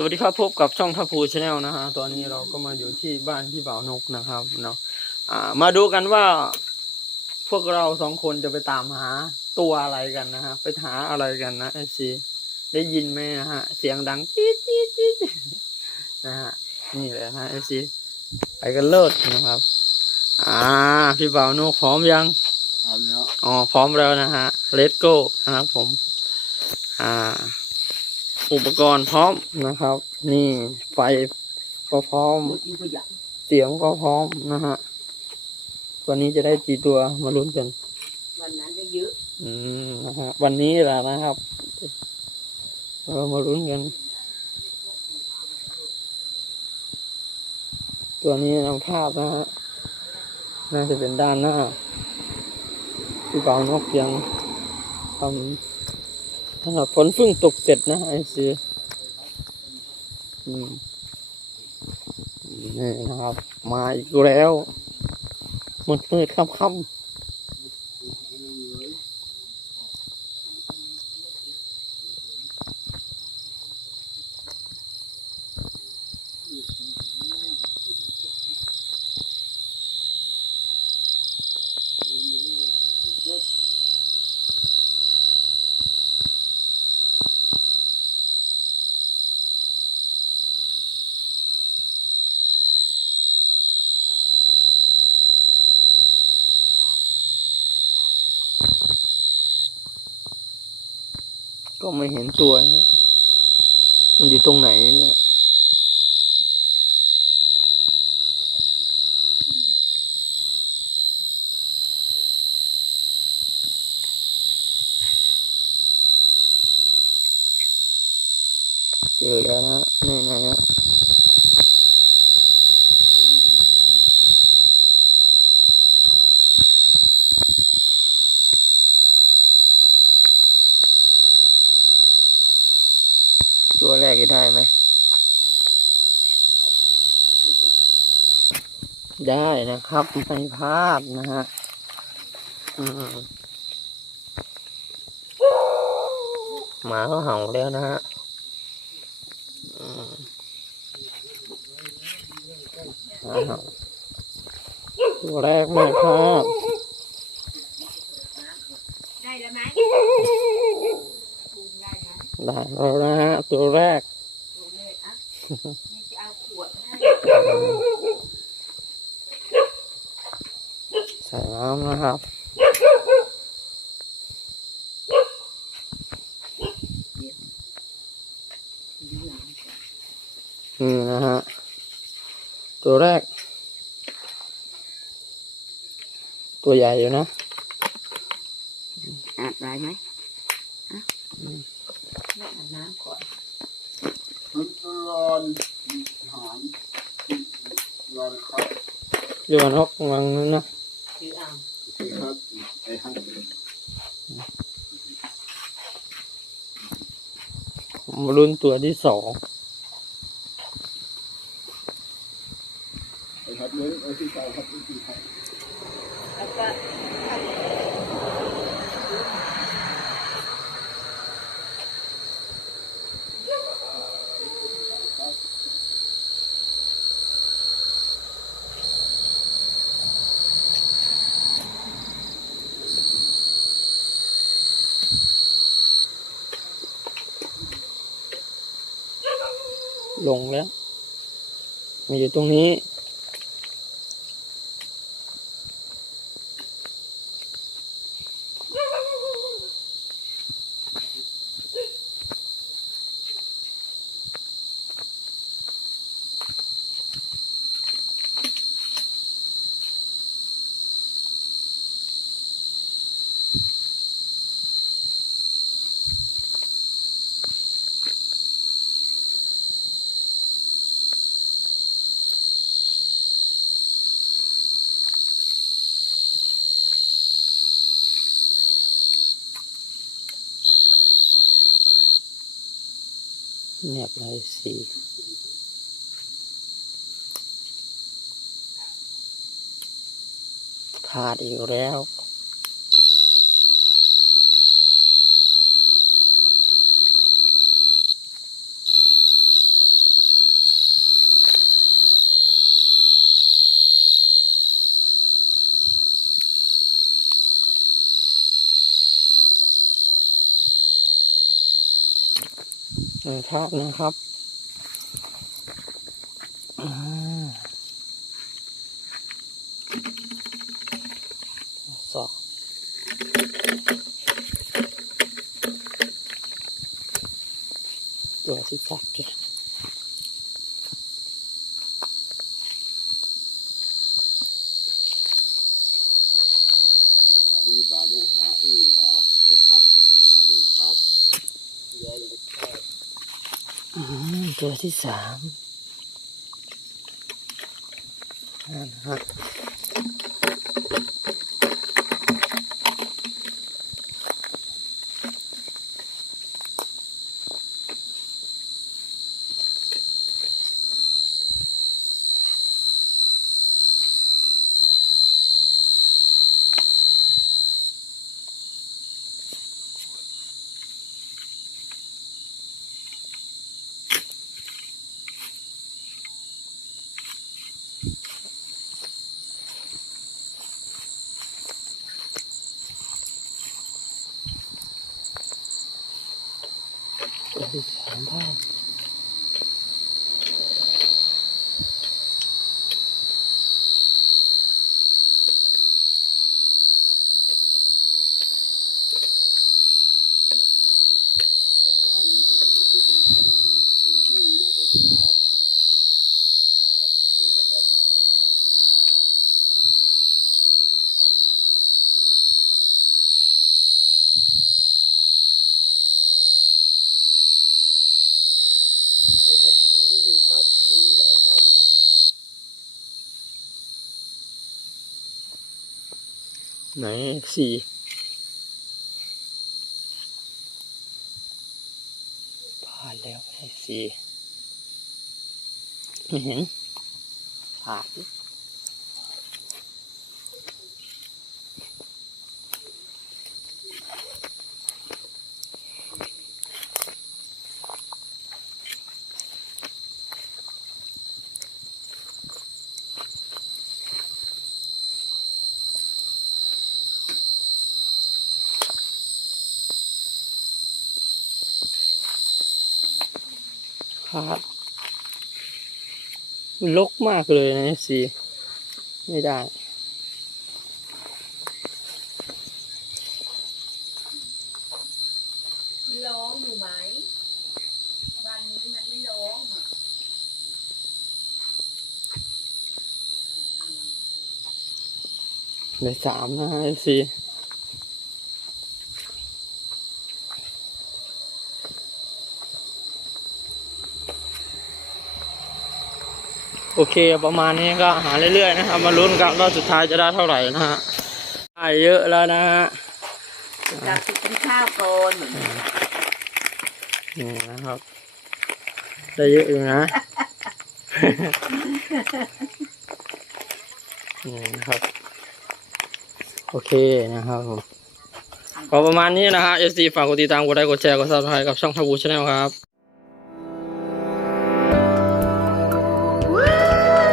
สวัสดีครับพบกับช่องทัพพูชาแนลนะฮะตอนนี้เราก็มาอยู่ที่บ้านพี่บ่าวนกนะครับเนาะอ่ามาดูกันว่า พวกเราสองคนจะไปตามหาตัวอะไรกันนะฮะไปหาอะไรกันนะไอซีได้ยินไหมนะฮะเสียงดังจี๊ดจี๊ดจี๊ดนะฮะนี่เลยฮะไอซีไปกันเลิศนะครับ อ่า พี่บ่าวนกพร้อมยังเอาแล้วอ๋อพร้อมแล้วนะฮะ let's go นะครับผม อ่า อุปกรณ์พร้อมนะครับ นี่ไฟก็พร้อม เสียงก็พร้อมนะฮะวันนี้จะได้กี่ตัวมาลุ้นกัน วันนั้นได้เยอะ อืมนะฮะวันนี้แหละนะครับเรามาลุ้นกัน ตัวนี้นำภาพนะฮะน่าจะเป็นด้านหน้าพี่เปานกยังทำถ้า ฝนเพิ่งตกเสร็จนะไอซีนี่นะครับ มาอีกแล้วมืดมืดค่ำๆำ ก็ไม่เห็นตัวนะมันอยู่ตรงไหนเนี่ยเจอแล้วนะนี่นะฮะตัวแรกจะได้ไหม ได้นะครับไม่พลาดนะฮะมหมาเขาเห่าแล้วนะฮะหมาเห่าตัวแรกไม่พลาดได้แล้วไหม ได้แล้วนะฮะตัวแรกภูเลยอะนี่จะเอาขวดให้ใส่น้ำนะครับ นี่นะฮะ ตัวแรก ตัวใหญ่อยู่นะอาบได้ไหมอะ แม่อาบน้ำก่อนมันร้อนหางร้อนครับเรียกว่านกวังนึงนะคือเอาครับไอ้ฮันผมรุ่นตัวที่สองไอ้ฮันเลยไอ้ที่เก่าครับไอ้ที่ไทยแล้วก็ ลงแล้ว มาอยู่ตรงนี้ เงียบเลยสีขาดอีกแล้ว นี่ภาพนะครับอ่าสองตัวที่สักจ้ะดาดีบาดหาอีเหรอให้ครับหาอีครับเดี๋ยวเลยครับ ตัวที่สามนั่นฮะ ที่สามภาพ ทางผู้คนทำงานคุณชื่อมาตครับครับนี่ครับไปครับหาอีครับคุณรอครับ ไหนสี่ผ่านแล้วไอ้สี่ผ่าน ดิผ่านลกมากเลยนะสี่ไม่ได้ ร้องอยู่ไหม วันนี้มันไม่ร้องอะเหลือสามนะไอ้สี่ โอเคประมาณนี้ก็หาเรื่อยๆนะครับมาลุ้นกันว่าสุดท้ายจะได้เท่าไหร่นะฮะได้เยอะแล้วนะฮะกลับไปกินข้าวก่อนนี่นะครับได้เยอะอยู่นะนี่นะครับ โอเคนะครับผมก็ประมาณนี้นะฮะ FC ฝากกดติดตามกดไลค์กดแชร์กดซับสไครต์กับช่องทับูชาแนลครับ